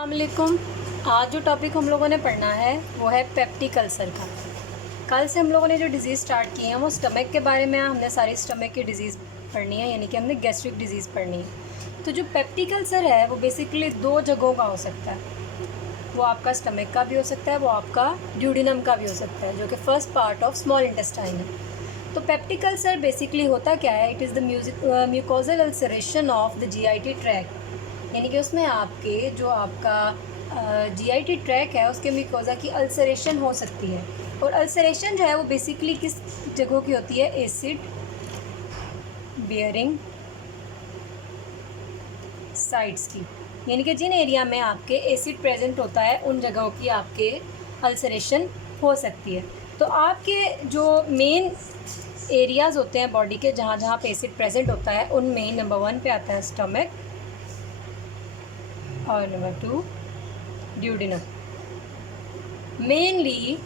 अस्सलामुअलैकुम। आज जो टॉपिक हम लोगों ने पढ़ना है वो है पेप्टिक अल्सर का। कल से हम लोगों ने जो डिज़ीज़ स्टार्ट की है वो स्टमक के बारे में है। हमने सारी स्टमक की डिज़ीज़ पढ़नी है, यानी कि हमने गैस्ट्रिक डिज़ीज़ पढ़नी है। तो जो पेप्टिक अल्सर है वो बेसिकली दो जगहों का हो सकता है। वो आपका स्टमक का भी हो सकता है, वो आपका ड्यूडिनम का भी हो सकता है, जो कि first part of small intestine है। तो पेप्टिक अल्सर बेसिकली होता क्या है? It is the mucosal ulceration of the GIT tract, यानी कि उसमें आपके जो आपका जीआईटी ट्रैक है उसके म्यूकोजा की अल्सरेशन हो सकती है। और अल्सरेशन जो है वो बेसिकली किस जगहों की होती है? एसिड बियरिंग साइट्स की, यानी कि जिन एरिया में आपके एसिड प्रेजेंट होता है उन जगहों की आपके अल्सरेशन हो सकती है। तो आपके जो मेन एरियाज़ होते हैं बॉडी के जहाँ जहाँ पे एसिड प्रेजेंट होता है उनमें नंबर 1 पे आता है स्टमक और नंबर 2 ड्यूडिनम। मेनली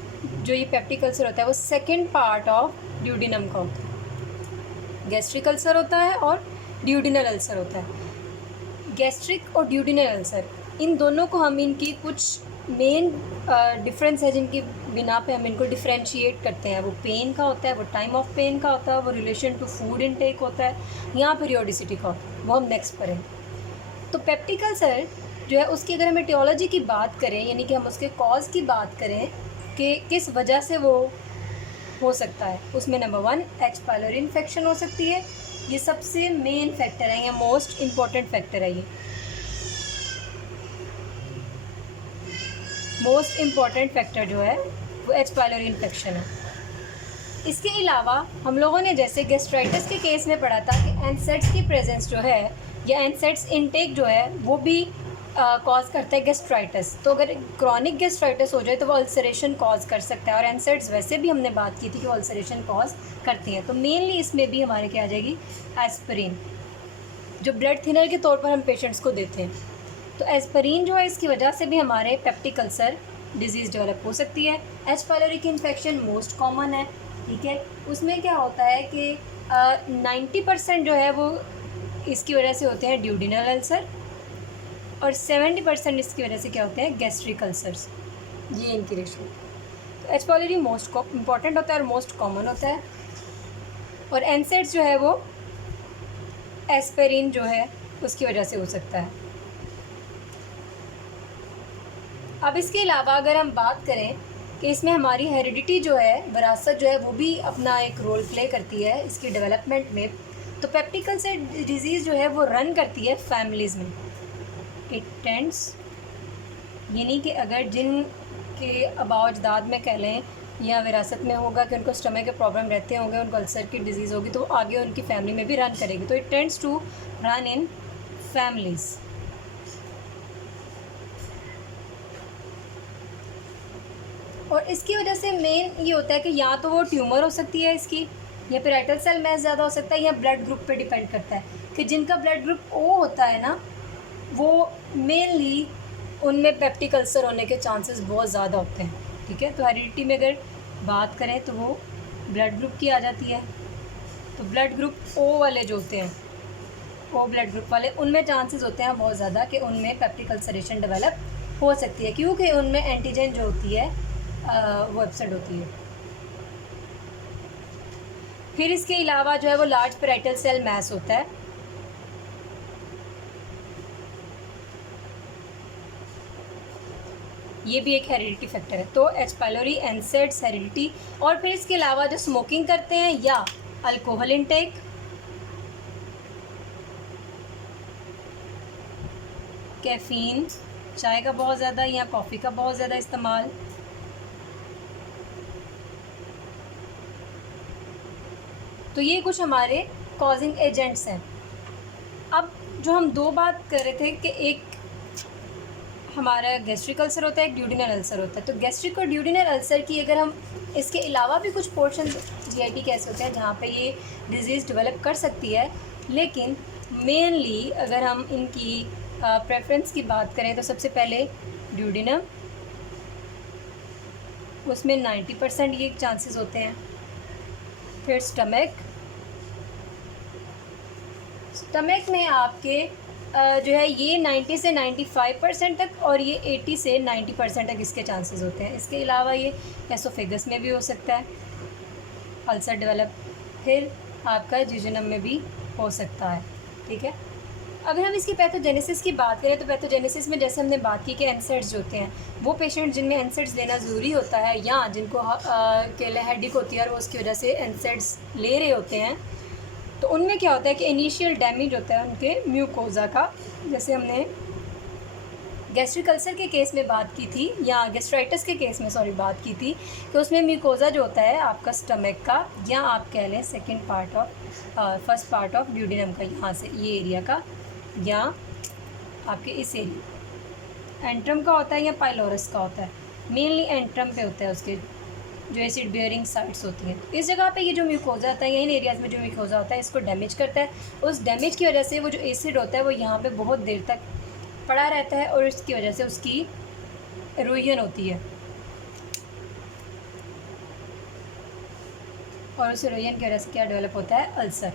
जो ये पेप्टिक अल्सर होता है वो सेकंड पार्ट ऑफ ड्यूडिनम का होता है। गैस्ट्रिक अल्सर होता है और ड्यूडिनल अल्सर होता है। गैस्ट्रिक और ड्यूडिनल अल्सर, इन दोनों को हम इनकी कुछ मेन डिफरेंस है जिनकी बिना पे हम इनको डिफ्रेंशिएट करते हैं। वो पेन का होता है, वो टाइम ऑफ पेन का होता है, वो रिलेशन टू फूड इनटेक होता है, या पीरियोडिसिटी का होता है। वो हम नेक्स्ट पढ़ें। तो पेप्टिक अल्सर जो है उसकी अगर हम एटियोलॉजी की बात करें, यानी कि हम उसके कॉज की बात करें कि किस वजह से वो हो सकता है, उसमें नंबर 1 एच पायलोरी इन्फेक्शन हो सकती है। ये सबसे मेन फैक्टर है, या मोस्ट इम्पॉर्टेंट फैक्टर है। ये मोस्ट इम्पॉर्टेंट फैक्टर जो है वो एच पायलोरी इन्फेक्शन है। इसके अलावा हम लोगों ने जैसे गैस्ट्राइटिस के केस में पढ़ा था कि एनसेड्स की प्रेजेंस जो है या एनसेड्स इनटेक जो है वो भी कॉज करता है गैस्ट्राइटिस। तो अगर क्रॉनिक गैस्ट्राइटिस हो जाए तो वो अल्सरेशन कॉज कर सकता है, और एनसेड्स वैसे भी हमने बात की थी कि वो अल्सरेशन कॉज करती हैं। तो मेनली इसमें भी हमारे क्या आ जाएगी? एस्पिरिन, जो ब्लड थिनर के तौर पर हम पेशेंट्स को देते हैं। तो एस्पिरिन जो है इसकी वजह से भी हमारे पेप्टिक अल्सर डिजीज़ डेवलप हो सकती है। एच पायलोरी की इन्फेक्शन मोस्ट कॉमन है, ठीक है। उसमें क्या होता है कि 90% जो है वो इसकी वजह से होते हैं ड्यूडिनल अल्सर, और 70% इसकी वजह से क्या होते हैं? Gastric ulcers. ये इनकी रेशो। तो एच पायलोरी मोस्ट इम्पॉर्टेंट होता है और मोस्ट कॉमन होता है, और एनसेड्स जो है वो एस्पिरिन जो है उसकी वजह से हो सकता है। अब इसके अलावा अगर हम बात करें कि इसमें हमारी हेरिडिटी जो है, विरासत जो है, वो भी अपना एक रोल प्ले करती है इसकी डेवलपमेंट में। तो पेप्टिक अल्सर डिजीज़ जो है वो रन करती है फैमिलीज़ में। इट टेंड्स, यानी कि अगर जिन के आबाओ अजदाद में कह लें या विरासत में होगा कि उनको स्टमक के प्रॉब्लम रहते होंगे, उनको अल्सर की डिजीज़ होगी, तो आगे उनकी फैमिली में भी रन करेगी। तो it tends to run in families. और इसकी वजह से मेन ये होता है कि या तो वो ट्यूमर हो सकती है इसकी, या फिर एटल सेल मैस ज़्यादा हो सकता है, या ब्लड ग्रुप पे डिपेंड करता है कि जिनका ब्लड ग्रुप ओ होता है ना, वो मेनली उनमें पेप्टिक अल्सर होने के चांसेस बहुत ज़्यादा होते हैं, ठीक है। तो हेरिडिटी में अगर बात करें तो वो ब्लड ग्रुप की आ जाती है। तो ब्लड ग्रुप ओ वाले जो होते हैं, ओ ब्लड ग्रुप वाले, उनमें चांसेस होते हैं बहुत ज़्यादा कि उनमें पेप्टिक अल्सरेशन डेवलप हो सकती है, क्योंकि उनमें एंटीजन जो होती है वो एब्सेंट होती है। फिर इसके अलावा जो है वो लार्ज पेराइटल सेल मैस होता है। ये भी एक हेरिडिटी फैक्टर है। तो एच पायलोरी, एनसेड्स, हेरिडिटी, और फिर इसके अलावा जो स्मोकिंग करते हैं या अल्कोहल इनटेक, कैफीन, चाय का बहुत ज़्यादा या कॉफ़ी का बहुत ज़्यादा इस्तेमाल, तो ये कुछ हमारे कॉजिंग एजेंट्स हैं। अब जो हम दो बात कर रहे थे कि एक हमारा गैस्ट्रिक अल्सर होता है, एक ड्यूडिनल अल्सर होता है। तो गैस्ट्रिक और ड्यूडिनल अल्सर की अगर हम इसके अलावा भी कुछ पोर्शन जीआईटी के ऐसे होते हैं जहाँ पे ये डिजीज़ डेवलप कर सकती है, लेकिन मेनली अगर हम इनकी प्रेफरेंस की बात करें तो सबसे पहले ड्यूडिनम, उसमें 90% ये चांसेस होते हैं। फिर स्टमक में आपके जो है ये 90 से 95% तक और ये 80 से 90% तक इसके चांसेस होते हैं। इसके अलावा ये एसोफेगस में भी हो सकता है अल्सर डेवलप, फिर आपका जिजनम में भी हो सकता है। ठीक है, अगर हम इसकी पैथोजेनेसिस की बात करें तो पैथोजेनेसिस में जैसे हमने बात की कि एनसेड्स जो होते हैं वो पेशेंट जिनमें एनसेड्स लेना ज़रूरी होता है या जिनको केले हेडिक होती है और वो उसकी वजह से एनसेड्स ले रहे होते हैं, तो उनमें क्या होता है कि इनिशियल डैमेज होता है उनके म्यूकोजा का। जैसे हमने गैस्ट्रिक अल्सर के केस में बात की थी या गैस्ट्राइटिस के केस में बात की थी कि उसमें म्यूकोजा जो होता है आपका स्टमक का या आप कह लें फर्स्ट पार्ट ऑफ ड्यूडेनम का, यहाँ से ये एरिया का या आपके इस एरिया एंट्रम का होता है या पाइलोरस का होता है। मेनली एंट्रम पे होता है उसके जो एसिड बियरिंग साइट्स होती हैं। इस जगह पे ये जो म्यूकोजा होता है या इन एरियाज़ में जो म्यूकोजा होता है इसको डैमेज करता है। उस डैमेज की वजह से वो जो एसिड होता है वो यहाँ पे बहुत देर तक पड़ा रहता है और इसकी वजह से उसकी इरोजन होती है और उस इरोजन की वजह से क्या डेवलप होता है, अल्सर।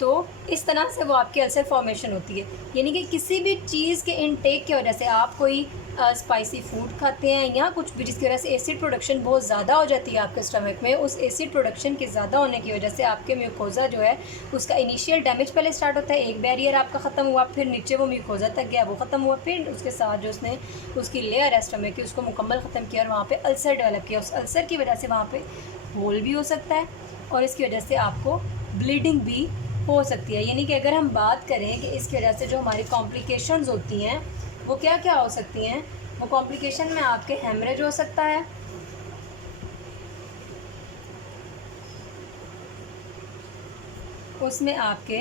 तो इस तरह से वो आपकी अल्सर फॉर्मेशन होती है। यानी कि किसी भी चीज़ के इनटेक की वजह से आप कोई स्पाइसी फूड खाते हैं या कुछ भी जिसकी वजह से एसिड प्रोडक्शन बहुत ज़्यादा हो जाती है आपके स्टमक में, उस एसिड प्रोडक्शन के ज़्यादा होने की वजह से आपके म्यूकोजा जो है उसका इनिशियल डैमेज पहले स्टार्ट होता है। एक बैरियर आपका ख़त्म हुआ, फिर नीचे वो म्यूकोजा तक गया, वो ख़त्म हुआ, फिर उसके साथ जो उसने उसकी लेयर है स्टमक की उसको मुकम्मल ख़त्म किया और वहाँ पर अल्सर डेवलप किया। उस अल्सर की वजह से वहाँ पर होल भी हो सकता है और इसकी वजह से आपको ब्लीडिंग भी हो सकती है। यानी कि अगर हम बात करें कि इसकी वजह से जो हमारी कॉम्प्लिकेशंस होती हैं वो क्या क्या हो सकती हैं, वो कॉम्प्लिकेशन में आपके हेमरेज हो सकता है, उसमें आपके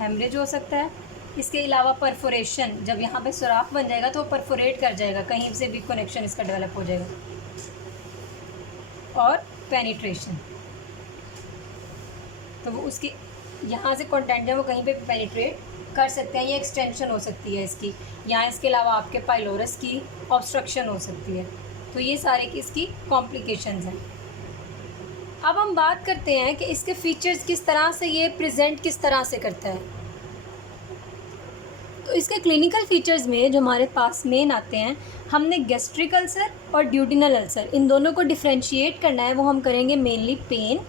हेमरेज हो सकता है। इसके अलावा परफोरेशन, जब यहाँ पे सुराख बन जाएगा तो वो परफोरेट कर जाएगा, कहीं से भी कनेक्शन इसका डेवलप हो जाएगा। और पेनिट्रेशन, तो वो उसकी यहाँ से कंटेंट है वो कहीं पे पेनिट्रेट कर सकते हैं, ये एक्सटेंशन हो सकती है इसकी, या इसके अलावा आपके पाइलोरस की ऑब्स्ट्रक्शन हो सकती है। तो ये सारे की इसकी कॉम्प्लिकेशंस हैं। अब हम बात करते हैं कि इसके फीचर्स किस तरह से ये प्रेजेंट किस तरह से करता है। तो इसके क्लिनिकल फीचर्स में जो हमारे पास मेन आते हैं, हमने गैस्ट्रिक अल्सर और ड्यूडेनल अल्सर इन दोनों को डिफ्रेंशिएट करना है। वो हम करेंगे मेनली पेन,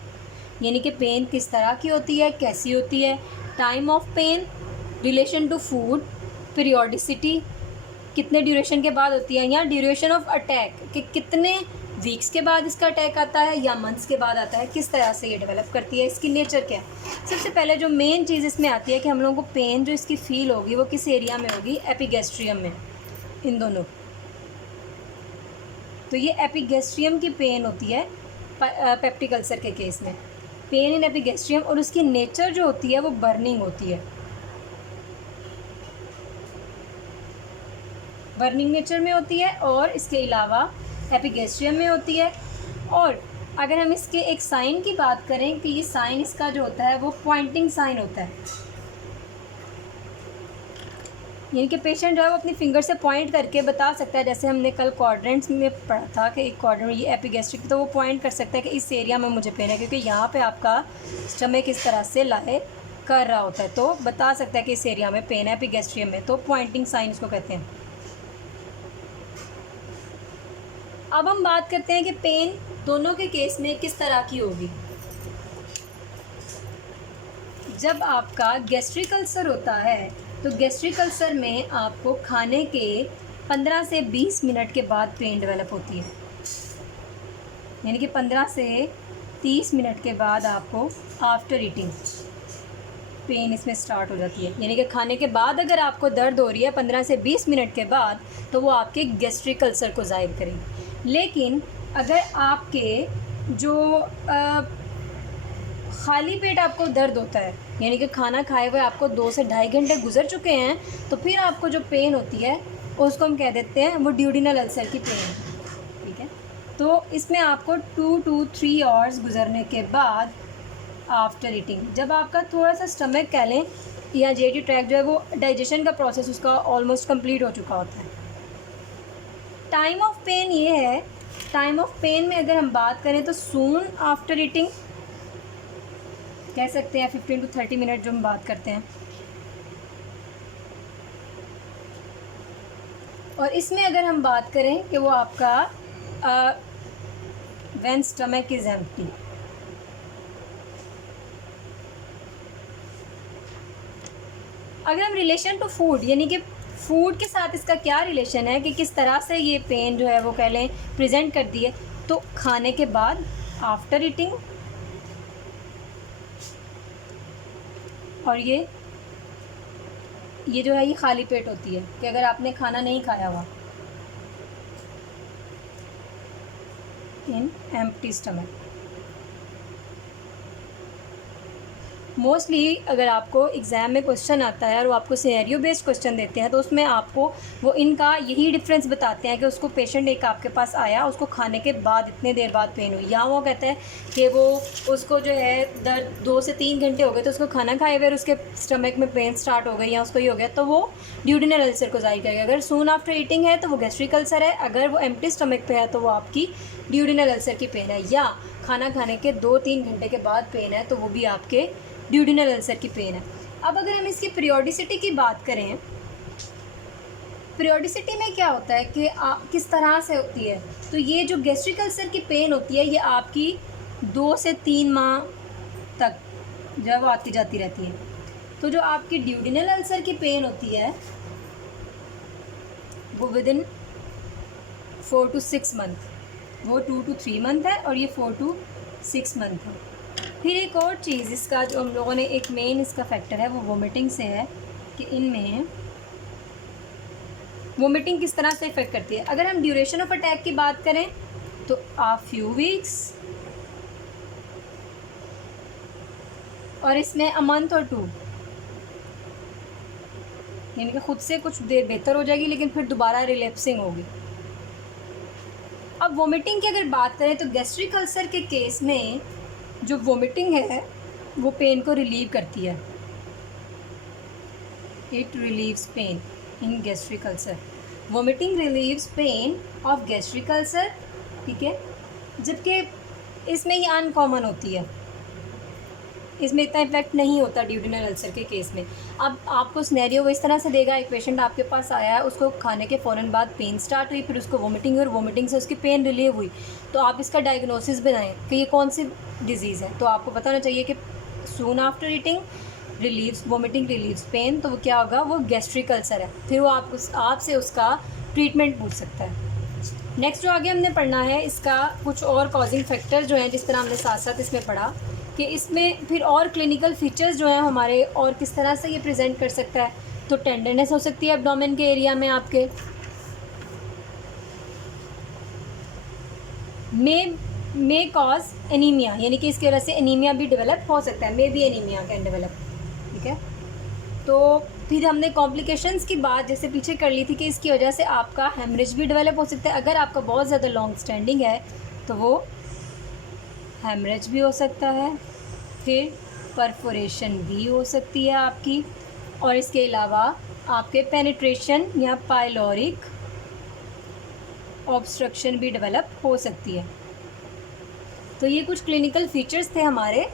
यानी कि पेन किस तरह की होती है, कैसी होती है, time of pain, relation to food, periodicity, कितने ड्यूरेशन के बाद होती है, या ड्यूरेशन ऑफ अटैक कि कितने वीक्स के बाद इसका अटैक आता है या मंथ्स के बाद आता है, किस तरह से ये डेवलप करती है, इसकी नेचर क्या है। सबसे पहले जो मेन चीज़ इसमें आती है कि हम लोगों को पेन जो इसकी फील होगी वो किस एरिया में होगी, एपिगैस्ट्रियम में, इन दोनों। तो ये एपिगैस्ट्रियम की पेन होती है पेप्टिक अल्सर के केस में, पेन इन एपिगैस्ट्रियम, और उसकी नेचर जो होती है वो बर्निंग होती है, बर्निंग नेचर में होती है और इसके अलावा एपिगैस्ट्रियम में होती है। और अगर हम इसके एक साइन की बात करें कि ये साइन इसका जो होता है वो पॉइंटिंग साइन होता है, यानी कि पेशेंट जो है वो अपनी फिंगर से पॉइंट करके बता सकता है। जैसे हमने कल क्वाड्रेंट्स में पढ़ा था कि एक क्वाड्रेंट ये एपिगैस्ट्रिक, तो वो पॉइंट कर सकता है कि इस एरिया में मुझे पेन है, क्योंकि यहाँ पे आपका स्टमक इस तरह से लाए कर रहा होता है, तो बता सकता है कि इस एरिया में पेन है एपिगैस्ट्रियम में, तो पॉइंटिंग साइन इसको कहते हैं। अब हम बात करते हैं कि पेन दोनों के केस में किस तरह की होगी। जब आपका गैस्ट्रिक अल्सर होता है तो गैस्ट्रिक अल्सर में आपको खाने के 15 से 20 मिनट के बाद पेन डेवलप होती है, यानी कि 15 से 30 मिनट के बाद आपको आफ्टर ईटिंग पेन इसमें स्टार्ट हो जाती है। यानी कि खाने के बाद अगर आपको दर्द हो रही है 15 से 20 मिनट के बाद, तो वो आपके गैस्ट्रिक अल्सर को ज़ाहिर करेगी। लेकिन अगर आपके जो खाली पेट आपको दर्द होता है, यानी कि खाना खाए हुए आपको 2 से ढाई घंटे गुजर चुके हैं, तो फिर आपको जो पेन होती है उसको हम कह देते हैं वो ड्यूडेनल अल्सर की पेन, ठीक है। तो इसमें आपको 2 to 3 आवर्स गुजरने के बाद आफ्टर ईटिंग, जब आपका थोड़ा सा स्टमक कह लें या जेटी ट्रैक जो है वो डाइजेशन का प्रोसेस उसका ऑलमोस्ट कंप्लीट हो चुका होता है। टाइम ऑफ पेन ये है, टाइम ऑफ पेन में अगर हम बात करें तो सून आफ्टर ईटिंग कह सकते हैं, 15 to 30 मिनट जो हम बात करते हैं। और इसमें अगर हम बात करें कि वो आपका व्हेन स्टमक इज़ एम्प्टी, अगर हम रिलेशन टू फूड यानी कि फूड के साथ इसका क्या रिलेशन है कि किस तरह से ये पेन जो है वो कह लें प्रेजेंट करती है, तो खाने के बाद आफ्टर ईटिंग, और ये जो है ये खाली पेट होती है कि अगर आपने खाना नहीं खाया हुआ, इन एम्प्टी स्टमक। मोस्टली अगर आपको एग्ज़ाम में क्वेश्चन आता है और वो आपको सिनेरियो बेस्ड क्वेश्चन देते हैं तो उसमें आपको वो इनका यही डिफरेंस बताते हैं कि उसको पेशेंट एक आपके पास आया, उसको खाने के बाद इतने देर बाद पेन हुई, या वो कहता है कि वो उसको जो है दर्द 2 से 3 घंटे हो गए तो उसको खाना खाए हुए उसके स्टमक में पेन स्टार्ट हो गई या उसको ये हो गया, तो वो ड्यूडेनल अल्सर को जाहिर करेगा। अगर सून आफ्टर ईटिंग है तो वो गैस्ट्रिक अल्सर है, अगर वो एम्प्टी स्टमक पे है तो वो आपकी ड्यूडेनल अल्सर की पेन है, या खाना खाने के 2-3 घंटे के बाद पेन है तो वो भी आपके ड्यूडेनल अल्सर की पेन है। अब अगर हम इसकी पीरियोडिसिटी की बात करें, पीरियोडिसिटी में क्या होता है कि किस तरह से होती है, तो ये जो गैस्ट्रिक अल्सर की पेन होती है ये आपकी 2 से 3 माह तक जो है वो आती जाती रहती है। तो जो आपकी ड्यूडेनल अल्सर की पेन होती है वो विदिन 4 to 6 मंथ, वो 2 to 3 मंथ है और ये 4 to 6 मंथ है। फिर एक और चीज़ इसका जो हम लोगों ने एक मेन इसका फैक्टर है वो वोमिटिंग से है कि इनमें वोमिटिंग किस तरह से इफ़ेक्ट करती है। अगर हम ड्यूरेशन ऑफ अटैक की बात करें तो फ्यू वीक्स, और इसमें अ मंथ और 2, यानी कि खुद से कुछ देर बेहतर हो जाएगी लेकिन फिर दोबारा रिलैप्सिंग होगी। अब वोमिटिंग की अगर बात करें तो गैस्ट्रिक अल्सर के केस में जो वोमिटिंग है वो पेन को रिलीव करती है, it relieves pain in gastric ulcer, vomiting relieves pain of gastric ulcer, ठीक है। जबकि इसमें ये अनकॉमन होती है, इसमें इतना इफेक्ट नहीं होता ड्यूडेनल अल्सर के केस में। अब आपको सिनेरियो वो इस तरह से देगा, एक पेशेंट आपके पास आया है, उसको खाने के फ़ौरन बाद पेन स्टार्ट हुई, फिर उसको वोमिटिंग हुई और वोमिटिंग से उसकी पेन रिलीव हुई, तो आप इसका डायग्नोसिस बनाएं कि ये कौन सी डिजीज़ है। तो आपको पता होना चाहिए कि soon after eating relieves vomiting relieves pain, तो वो क्या होगा, वो गैस्ट्रिक अल्सर है। फिर वो आपसे उसका ट्रीटमेंट पूछ सकता है। नेक्स्ट जो आगे हमने पढ़ना है इसका कुछ और कॉजिंग फैक्टर जो हैं, जिस तरह हमने साथ साथ इसमें पढ़ा कि इसमें फिर और क्लिनिकल फीचर्स जो हैं हमारे, और किस तरह से ये प्रेजेंट कर सकता है। तो टेंडरनेस हो सकती है एब्डोमेन के एरिया में आपके, मे कॉज एनीमिया, यानी कि इसकी वजह से एनीमिया भी डेवलप हो सकता है, may be anaemia can develop, ठीक है। तो फिर हमने कॉम्प्लिकेशंस की बात जैसे पीछे कर ली थी कि इसकी वजह से आपका हेमरेज भी डेवलप हो सकता है। अगर आपका बहुत ज़्यादा लॉन्ग स्टैंडिंग है तो वो हेमरेज भी हो सकता है, फिर परफोरेशन भी हो सकती है आपकी, और इसके अलावा आपके पेनिट्रेशन या पाइलोरिक ऑब्स्ट्रक्शन भी डेवलप हो सकती है। तो ये कुछ क्लिनिकल फीचर्स थे हमारे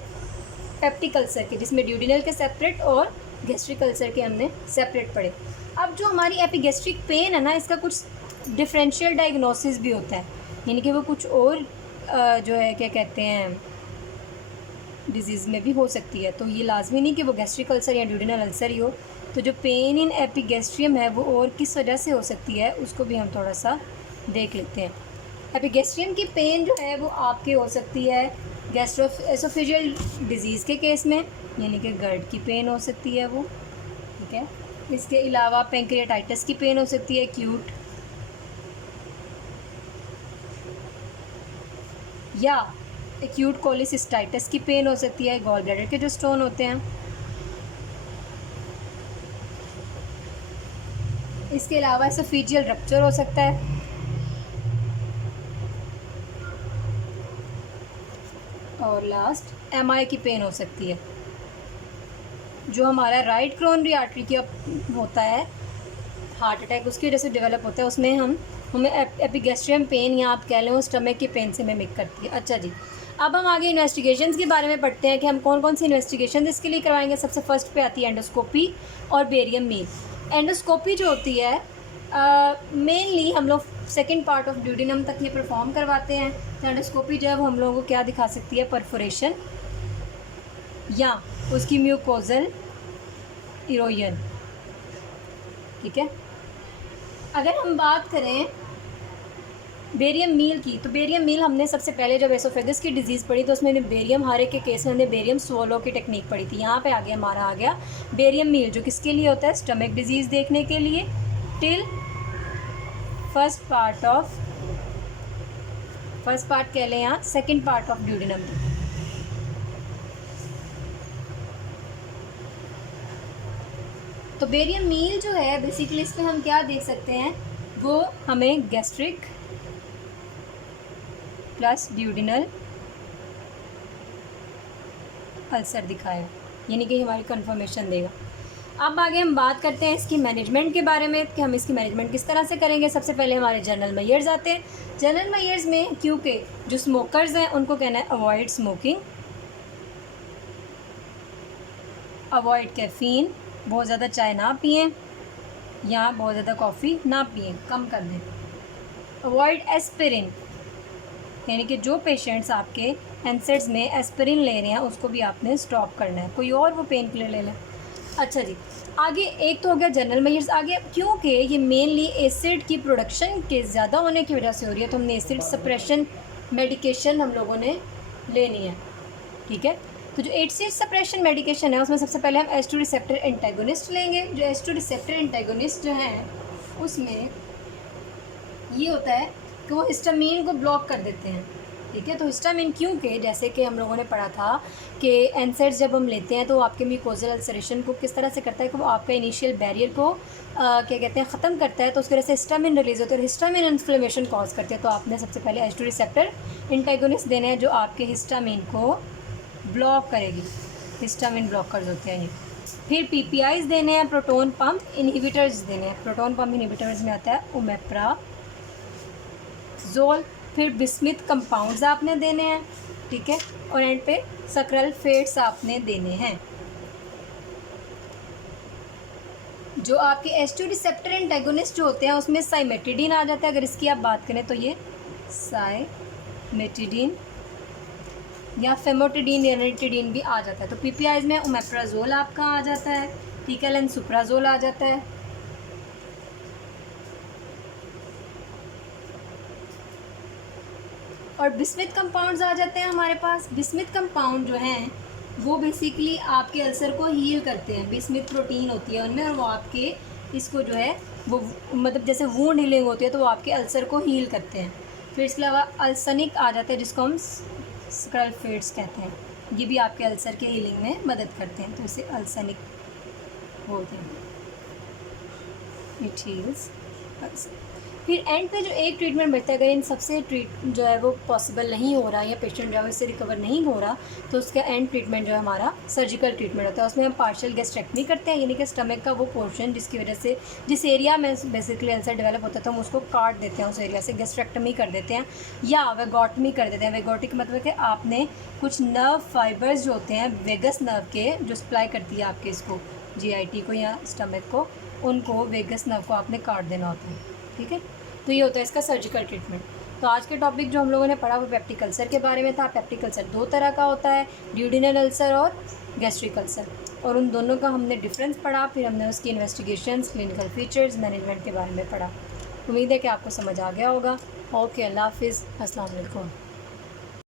पेप्टिक अल्सर के, जिसमें ड्यूडेनल के सेपरेट और गैस्ट्रिक अल्सर के हमने सेपरेट पढ़े। अब जो हमारी एपिगैस्ट्रिक पेन है ना, इसका कुछ डिफरेंशियल डायग्नोसिस भी होता है, यानी कि वो कुछ और जो है क्या कहते हैं डिजीज़ में भी हो सकती है। तो ये लाजमी नहीं कि वो गैस्ट्रिक अल्सर या ड्यूडेनल अल्सर ही हो। तो जो पेन इन एपिगैस्ट्रियम है वो और किस वजह से हो सकती है उसको भी हम थोड़ा सा देख लेते हैं। एपिगैस्ट्रियम की पेन जो है वो आपकी हो सकती है गैस्ट्रोएसोफेजियल डिजीज़ के केस में, यानी कि गर्ड की पेन हो सकती है वो, ठीक है। इसके अलावा पैंक्रियाटाइटिस की पेन हो सकती है एक्यूट, या एक्यूट कोलिसिस्टाइटिस की पेन हो सकती है, गॉल ब्लैडर के जो स्टोन होते हैं। इसके अलावा एसोफेजियल रप्चर हो सकता है, और लास्ट एमआई की पेन हो सकती है। जो हमारा राइट क्रोनरी आर्टरी की होता है हार्ट अटैक, उसकी वजह से डेवलप होता है, उसमें हमें एपिगैस्ट्रियम पेन या आप कह लें स्टमक की पेन से मिमिक करती है। अच्छा जी, अब हम आगे इन्वेस्टिगेशंस के बारे में पढ़ते हैं कि हम कौन कौन सी इन्वेस्टिगेशन इसके लिए करवाएंगे। सबसे फर्स्ट पे आती है एंडोस्कोपी और बेरियम मील। एंडोस्कोपी जो होती है मेनली हम लोग सेकेंड पार्ट ऑफ ड्यूडेनम तक ये परफॉर्म करवाते हैं। एंडोस्कोपी जो है वो हम लोगों को क्या दिखा सकती है, परफोरेशन या उसकी म्यूकोजल इरोजन। ठीक है, अगर हम बात करें बेरियम मील की, तो बेरियम मील हमने सबसे पहले जब एसोफेगस की डिजीज़ पढ़ी तो उसमें बेरियम हारे के केस में हमने बेरियम स्वोलो की टेक्निक पढ़ी थी। यहाँ पे आगे हमारा आ गया बेरियम मील, जो किसके लिए होता है, स्टमक डिजीज़ देखने के लिए, टिल फर्स्ट पार्ट कह लें यहाँ सेकेंड पार्ट ऑफ ड्यूडेनम। तो बेरियम मील जो है बेसिकली इसमें हम क्या देख सकते हैं, वो हमें गैस्ट्रिक प्लस ड्यूडेनल अल्सर दिखाएगा, यानी कि हमारी कंफर्मेशन देगा। अब आगे हम बात करते हैं इसकी मैनेजमेंट के बारे में कि हम इसकी मैनेजमेंट किस तरह से करेंगे। सबसे पहले हमारे जनरल मेजर्स आते हैं। जनरल मेजर्स में क्योंकि जो स्मोकर्स हैं उनको कहना है अवॉइड स्मोकिंग, अवॉइड कैफ़ीन, बहुत ज़्यादा चाय ना पिएं या बहुत ज़्यादा कॉफ़ी ना पिएं, कम कर दें। अवॉइड एस्पिरिन, यानी कि जो पेशेंट्स आपके एनसेड्स में एस्पिरिन ले रहे हैं उसको भी आपने स्टॉप करना है, कोई और वो पेन किलर ले लें। अच्छा जी, आगे एक तो हो गया जनरल मेजर्स। आगे क्योंकि ये मेनली एसिड की प्रोडक्शन के ज़्यादा होने की वजह से हो रही है तो हमने एसिड सप्रेशन मेडिकेशन हम लोगों ने लेनी है। ठीक है, तो जो एसिड सप्रेशन मेडिकेशन है उसमें सबसे पहले हम H2 रिसेप्टर एंटागोनिस्ट लेंगे। जो H2 रिसेप्टर एंटागोनिस्ट जो हैं उसमें ये होता है कि वो हिस्टामीन को ब्लॉक कर देते हैं। ठीक है, तो हिस्टामीन क्योंकि जैसे कि हम लोगों ने पढ़ा था कि एनसेड्स जब हम लेते हैं तो आपके म्यूकोजल अल्सरेशन को किस तरह से करता है कि वो आपका इनिशियल बैरियर को क्या कहते हैं ख़त्म करता है, तो उसकी वजह से हिस्टामिन रिलीज़ होता है और हिस्टामिन इन्फ्लेमेशन कॉज करती है। तो आपने सबसे पहले H2 रिसेप्टर एंटागोनिस्ट देने हैं जो आपके हिस्टामिन को ब्लॉक करेगी, हिस्टामिन ब्लॉकर्स होते हैं ये। फिर PPIs देने हैं, प्रोटोन पम्प इनहिबिटर्स देने हैं। प्रोटोन पम्प इनहिबिटर्स में आता है ओमेप्राजोल। फिर बिस्मिथ कंपाउंड्स आपने देने हैं। ठीक है, और एंड पे सक्राल्फेट्स आपने देने हैं। जो आपके H2 रिसेप्टर एंटागोनिस्ट जो होते हैं उसमें साइमेटिडीन आ जाता है। अगर इसकी आप बात करें तो ये साइमेटिडीन या फेमोटिडीन या रेटिडीन भी आ जाता है। तो PPIs में ओमेप्राजोल आपका आ जाता है, ठीक है, लेंसुप्राजोल आ जाता है। और बिस्मिथ कंपाउंड्स आ जाते हैं हमारे पास। बिस्मिथ कंपाउंड जो हैं वो बेसिकली आपके अल्सर को हील करते हैं। बिस्मिथ प्रोटीन होती है उनमें और वो आपके इसको जो है वो मतलब जैसे वूंड हीलिंग होती है तो वो आपके अल्सर को हील करते हैं। फिर इसके अलावा अल्सनिक आ जाता है जिसको हम सक्राल्फेट्स कहते हैं, ये भी आपके अल्सर के हीलिंग में मदद करते हैं, तो इसे अल्सनिक बोलते हैं, इथील्स अल्सर। फिर एंड पे जो एक ट्रीटमेंट बचता है, अगर इन सबसे जो है वो पॉसिबल नहीं हो रहा या पेशेंट जो है इससे रिकवर नहीं हो रहा तो उसका एंड ट्रीटमेंट जो है हमारा सर्जिकल ट्रीटमेंट होता है। उसमें हम पार्शियल गैस्ट्रेक्टमी करते हैं, यानी कि स्टमक का वो पोर्शन जिसकी वजह से जिस एरिया में बेसिकली अल्सर डेवलप होता है तो हम उसको काट देते हैं, उस एरिया से गैस्ट्रेक्टमी कर देते हैं या वेगोटमी कर देते हैं। वेगोटिक मतलब कि आपने कुछ नर्व फाइबर्स जो होते हैं वेगस नर्व के जो सप्लाई करती है आपके इसको GIT को या स्टमक को, उनको वेगस नर्व को आपने काट देना होता है। ठीक है, तो ये होता है इसका सर्जिकल ट्रीटमेंट। तो आज के टॉपिक जो हम लोगों ने पढ़ा वो पेप्टिक अल्सर के बारे में था। पेप्टिक अल्सर दो तरह का होता है, ड्यूडेनल अल्सर और गैस्ट्रिक अल्सर, और उन दोनों का हमने डिफरेंस पढ़ा। फिर हमने उसकी इन्वेस्टिगेशंस, क्लिनिकल फीचर्स, मैनेजमेंट के बारे में पढ़ा। उम्मीद है कि आपको समझ आ गया होगा। ओके, अल्लाह हाफिज़, अस्सलाम वालेकुम।